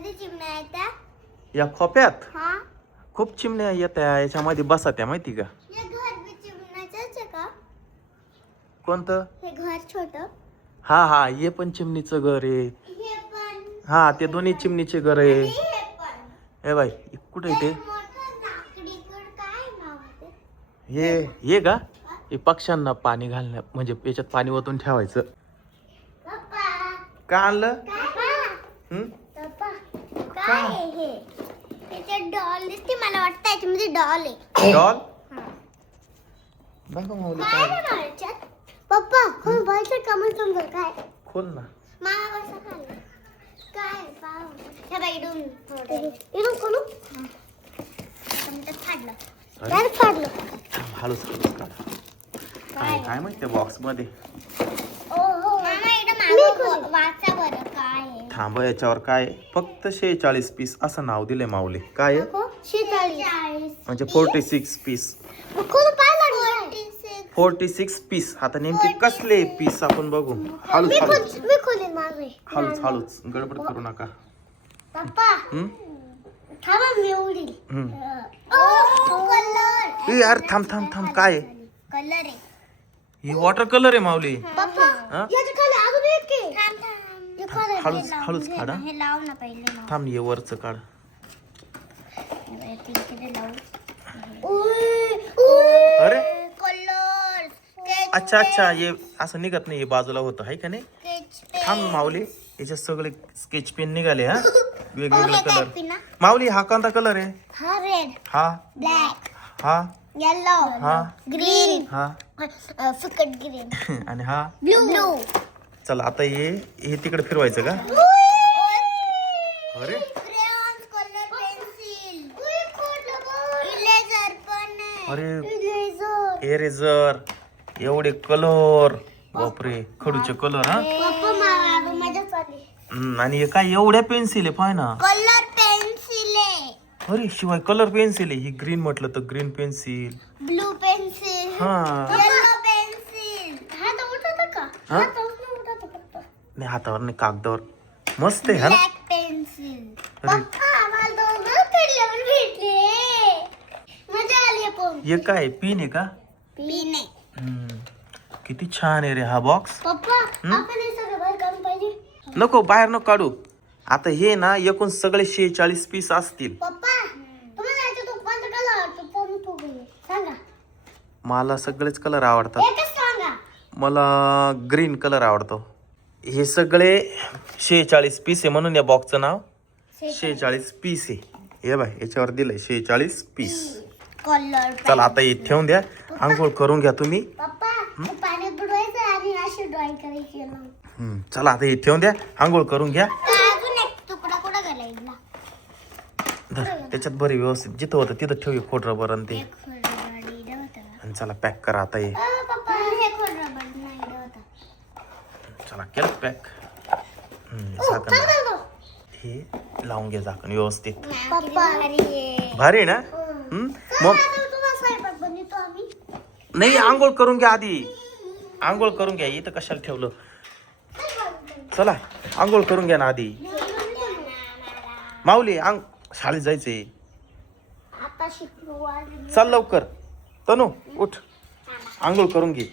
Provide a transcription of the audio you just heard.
मध्ये चिमण्या येतात या खोप्यात हा खूप चिमण्या येत्या, याच्यामध्ये बसा त्या माहिती का? हे घर बी चिमण्याचंच आहे का? कोणतं? हे घर छोट हा हा, हे पण चिमणीचं घर आहे. हे पण हा, ते दोन्ही चिमणीचे घर आहे. आणि हे पण ए बाई, कुठे आहे ते? मोठं लाकडीकड काय नाव आहे ते? हे का? हे पक्ष्यांना पाणी घालण्या म्हणजे याच्यात पाणी ओतून ठेवायचं. पप्पा का आणलं? पप्पा हम्म? काय आहे हे? त्याच्यात डॉल दिसते, मला वाटतं याच्यामध्ये डॉल आहे. डॉल? बघा माऊली काय काय. आहे याच्यात? पप्पा कोण बायचं कमेंट समजा काय? खोल ना. मामा कसं खाल्लं? काय पाव? हे बाई इडून थोडं. इडून खोलू? चमच्यात फाडलं. डायरेक्ट फाडलं. हळूच हळूच काढा. काय माहिती बॉक्स मध्ये? मामा इकडं मागं वाचा बरं काय आहे? थांब, याच्यावर काय आहे? फक्त 46 पीस असं नाव दिलंय माऊली. काय आहे? 46 म्हणजे 46 पीस. कोण पाहिलं 46 46 पीस. आता नेमके कसले पीस आपण बघू. हळूच हळूच मी खोलीन माझे. हळूच हळूच, गडबड करू नका. पप्पा हम्म? थांबा मी उडील. हम्म. कलर. ए यार, थांब थांब थांब, काय आहे? कलर आहे. ही वॉटर कलर आहे माऊली. पप्पा हा? याच्या खाली अजून एक आहे. थांब थांब. हे color हळूच हे लावून हळूच घे काढा. ना, हे लाव ना पहिले ना. थांब, ये वरचं काढ. हे बाई, तिकडे लावू. अरे कलर. अच्छा अच्छा, हे असं निघत नाही, हे बाजूला होतं आहे का नाही? थांब माऊली, याच्यात सगळे स्केच पेन निघाले. हा, वेगवेगळे कलर. माऊली, हा कोणता कलर आहे? हा रेड, हा ब्लॅक, हा येलो, हा ग्रीन, हा फिकट ग्रीन, आणि हा. ब्लू. चला आता हे तिकडे फिरवायचं का? अरे क्रेयॉन्स, कलर पेन्सिल, इरेजर पण आहे. अरे इरेजर. एरेझर, एवढे कलर. बापरे, खडूचे कलर. हा. पप्पा मला मजा चालली. आणि हे काय एवढ्या पेन्सिल आहे, पाय ना. कलर पेन्सिल आहे. अरे शिवाय कलर पेन्सिल आहे. ही ग्रीन म्हटलं तर ग्रीन पेन्सिल. ब्लू पेन्सिल, हा. Yellow pencil. हात उठवतं का? हा? हात उठवतं फक्त. नाही, हातावर नाही, कागदावर. मस्त आहे. हा ना. Black pencil. अरे. पप्पा मला दोघं फिरल्यावर भेटले. मजा आली पण. हे काय पिन आहे का? पीन आहे. किती छान आहे रे हा बॉक्स. पप्पा आपण हे सगळं बाहेर काढून पाहिजे. नको, बाहेर नको काढू. आता हे ना एकूण सगळे 46 पीस असतील. पप्पा तुम्हाला याच्यात कोणता कलर आवडतो? पण तू सांगा. मला सगळेच कलर आवडतात. एकच सांगा. मला ग्रीन कलर आवडतो. हे सगळे 46 पीस आहे म्हणून या बॉक्सचं नाव 46 पीस आहे. हे बाय, याच्यावर दिलंय 46 पीस. कलर. चला आता हे ठेवून द्या. आंघोळ करून घ्या तुम्ही. पप्पा हे पाण्यात बुडवायचं आणि अशी ड्रॉइंग करायची ना. चला आता हे ठेवून द्या. आंघोळ करून घ्या. अजून एक तुकडा कुठं घालायला? धर, त्याच्यात बरी व्यवस्थित जिथं होतं तिथं ठेव हे खोड रबर आणि ते. एक खोडरबर इथं होतं. आणि चला पॅक करा आता हे. पप्पा हे खोडरबर नाही इथं होतं. चला केलं पॅक. झाकण हे लावून घ्या, झाकण व्यवस्थित. पप्पा भारी आहे ना? मग तुम्हाला स्वयंपाक बनवतो आम्ही. नाही, आंघोळ करून घ्या आधी. आंघोळ करून घ्या. इथं कशाला ठेवलं? चला आंघोळ करून घ्या ना आधी. माऊली शाळेत जायचंय. आता शिकलो. चल लवकर. तनू उठ, आंघोळ करून घे.